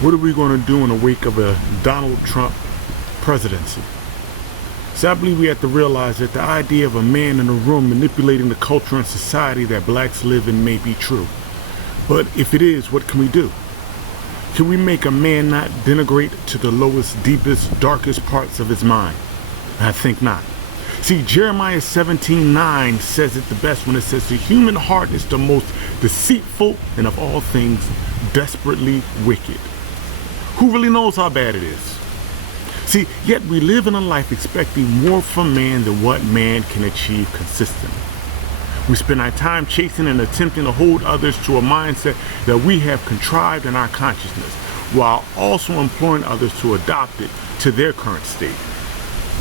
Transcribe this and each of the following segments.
What are we going to do in the wake of a Donald Trump presidency? So I believe we have to realize that the idea of a man in a room manipulating the culture and society that blacks live in may be true. But if it is, what can we do? Can we make a man not denigrate to the lowest, deepest, darkest parts of his mind? I think not. See, Jeremiah 17:9 says it the best when it says the human heart is the most deceitful and of all things desperately wicked. Who really knows how bad it is? See, yet we live in a life expecting more from man than what man can achieve consistently. We spend our time chasing and attempting to hold others to a mindset that we have contrived in our consciousness, while also imploring others to adopt it to their current state.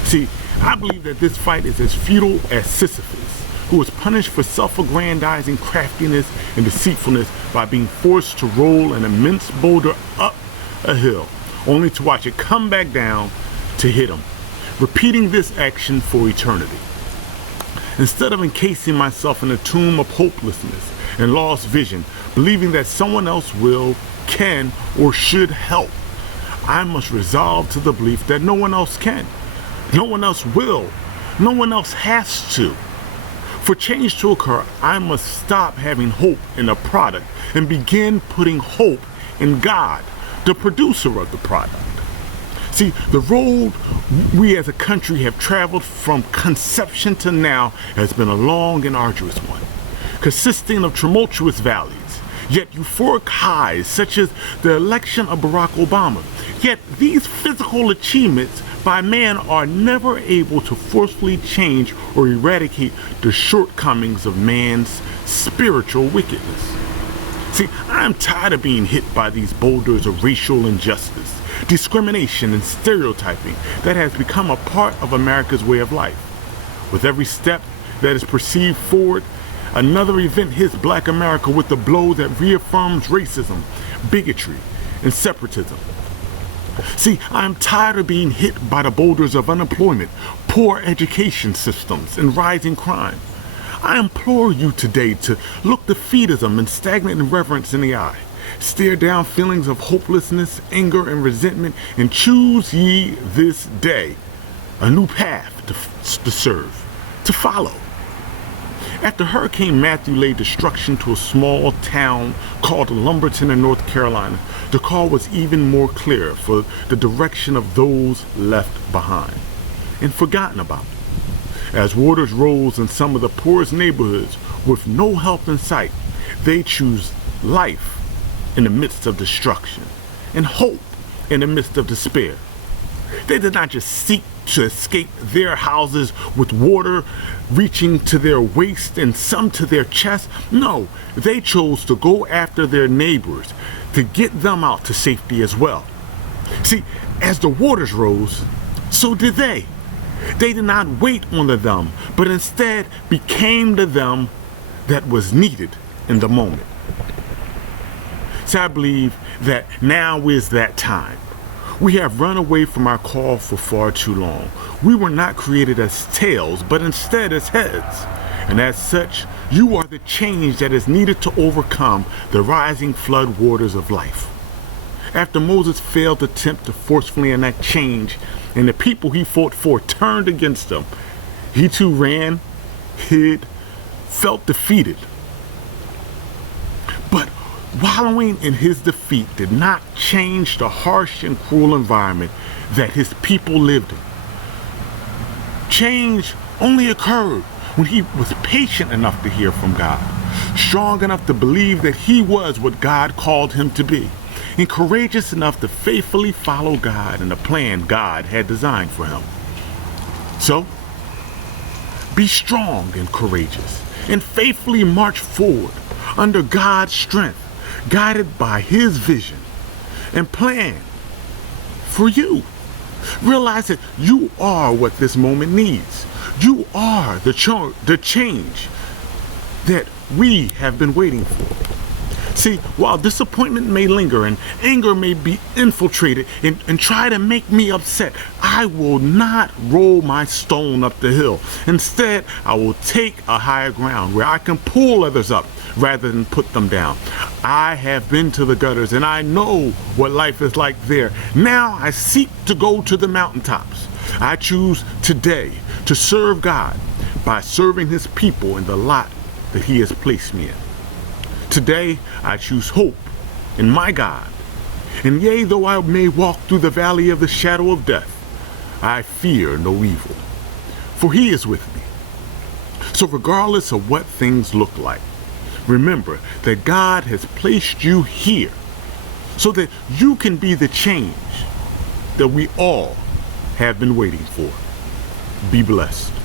See, I believe that this fight is as futile as Sisyphus, who was punished for self-aggrandizing craftiness and deceitfulness by being forced to roll an immense boulder up a hill, only to watch it come back down to hit him, repeating this action for eternity. Instead of encasing myself in a tomb of hopelessness and lost vision, believing that someone else will, can, or should help, I must resolve to the belief that no one else can, no one else will, no one else has to. For change to occur, I must stop having hope in a product and begin putting hope in God, the producer of the product. See, the road we as a country have traveled from conception to now has been a long and arduous one, consisting of tumultuous valleys, yet euphoric highs such as the election of Barack Obama. Yet these physical achievements by man are never able to forcefully change or eradicate the shortcomings of man's spiritual wickedness. See, I'm tired of being hit by these boulders of racial injustice, discrimination, and stereotyping that has become a part of America's way of life. With every step that is perceived forward, another event hits Black America with a blow that reaffirms racism, bigotry, and separatism. See, I'm tired of being hit by the boulders of unemployment, poor education systems, and rising crime. I implore you today to look defeatism and stagnant irreverence in the eye. Stare down feelings of hopelessness, anger, and resentment, and choose ye this day a new path to serve, to follow. After Hurricane Matthew laid destruction to a small town called Lumberton in North Carolina, the call was even more clear for the direction of those left behind and forgotten about. As waters rose in some of the poorest neighborhoods with no help in sight, they choose life in the midst of destruction and hope in the midst of despair. They did not just seek to escape their houses with water reaching to their waist and some to their chest. No, they chose to go after their neighbors to get them out to safety as well. See, as the waters rose, so did they. They did not wait on the them, but instead became the them that was needed in the moment. So I believe that now is that time. We have run away from our call for far too long. We were not created as tails, but instead as heads. And as such, you are the change that is needed to overcome the rising flood waters of life. After Moses failed to attempt to forcefully enact change, and the people he fought for turned against him, he too ran, hid, felt defeated. But wallowing in his defeat did not change the harsh and cruel environment that his people lived in. Change only occurred when he was patient enough to hear from God, strong enough to believe that he was what God called him to be, and courageous enough to faithfully follow God and the plan God had designed for him. So, be strong and courageous, and faithfully march forward under God's strength, guided by his vision and plan for you. Realize that you are what this moment needs. You are the change that we have been waiting for. See, while disappointment may linger and anger may be infiltrated and try to make me upset, I will not roll my stone up the hill. Instead, I will take a higher ground where I can pull others up rather than put them down. I have been to the gutters and I know what life is like there. Now I seek to go to the mountaintops. I choose today to serve God by serving his people in the lot that he has placed me in. Today, I choose hope in my God. And yea, though I may walk through the valley of the shadow of death, I fear no evil, for he is with me. So regardless of what things look like, remember that God has placed you here so that you can be the change that we all have been waiting for. Be blessed.